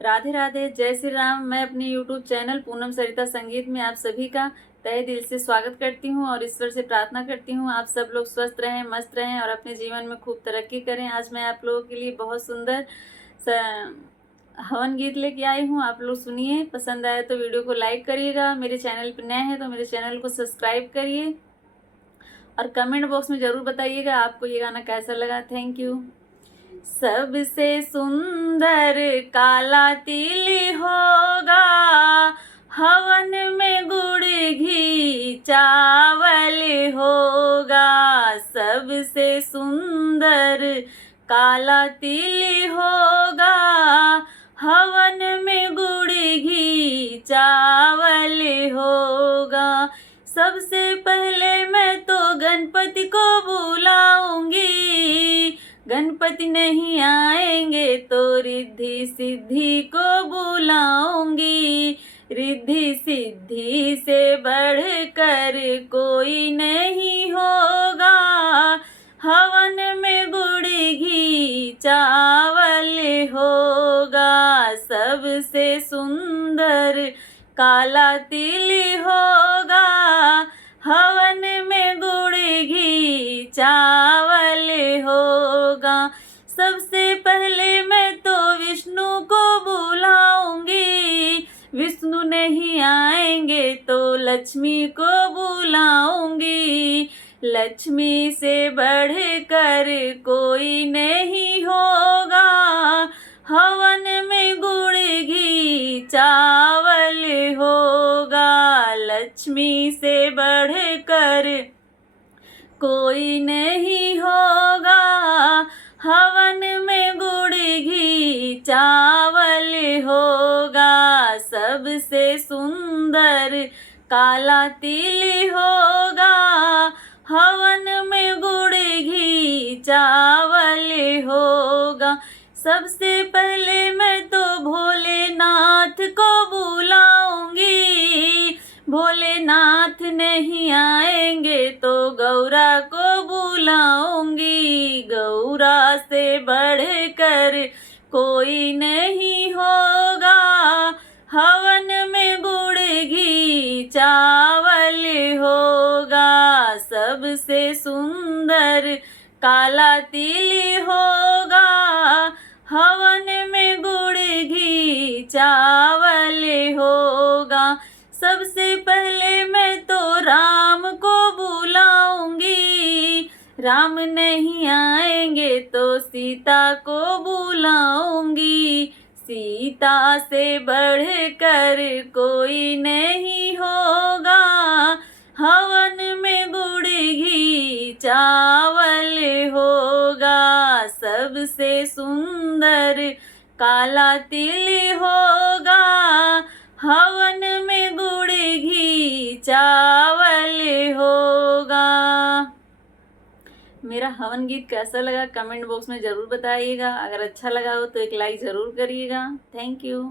राधे राधे, जय श्री राम। मैं अपने YouTube चैनल पूनम सरिता संगीत में आप सभी का तहे दिल से स्वागत करती हूं और ईश्वर से प्रार्थना करती हूं आप सब लोग स्वस्थ रहें, मस्त रहें और अपने जीवन में खूब तरक्की करें। आज मैं आप लोगों के लिए बहुत सुंदर हवन गीत लेके आई हूं। आप लोग सुनिए, पसंद आए तो वीडियो को लाइक करिएगा। मेरे चैनल पर नए हैं तो मेरे चैनल को सब्सक्राइब करिए और कमेंट बॉक्स में ज़रूर बताइएगा आपको ये गाना कैसा लगा। Thank you. सबसे सुंदर काला तिल होगा, हवन में गुड़ घी चावल होगा। सबसे सुंदर काला तिल होगा, हवन में गुड़ घी चावल होगा। सबसे पहले मैं तो गणपति को बुलाऊंगी, गणपति नहीं आएंगे तो रिद्धि सिद्धि को बुलाऊंगी। रिद्धि सिद्धि से बढ़कर कोई नहीं होगा, हवन में गुड़ घी चावल होगा। सबसे सुंदर काला तिल होगा, हवन में गुड़ घी चावल होगा। सबसे पहले मैं तो विष्णु को बुलाऊंगी, विष्णु नहीं आएंगे तो लक्ष्मी को बुलाऊंगी। लक्ष्मी से बढ़कर कोई नहीं होगा, हवन में गुड़ घी चावल होगा। लक्ष्मी से बढ़कर कोई नहीं होगा, हवन में गुड़ घी चावल होगा। सबसे सुंदर काला तिल होगा, हवन में गुड़ घी चावल होगा। सबसे पहले मैं तो भोलेनाथ को बुलाऊंगी, भोलेनाथ नहीं आएंगे तो गौरा को बुलाऊंगी। गौरा से बढ़कर कोई नहीं होगा, हवन में गुड़ घी चावल होगा। सबसे सुंदर काला तिल होगा, हवन में गुड़ घी चावल होगा। सबसे पहले मैं तो राम को बुलाऊंगी, राम नहीं आएंगे तो सीता को बुलाऊंगी। सीता से बढ़कर कोई नहीं होगा, हवन में गुड़ घी चावल होगा। सबसे सुंदर काला तिल होगा, हवन में गुड़ घी चावल होगा। मेरा हवन गीत कैसा लगा कमेंट बॉक्स में ज़रूर बताइएगा। अगर अच्छा लगा हो तो एक लाइक ज़रूर करिएगा। Thank you.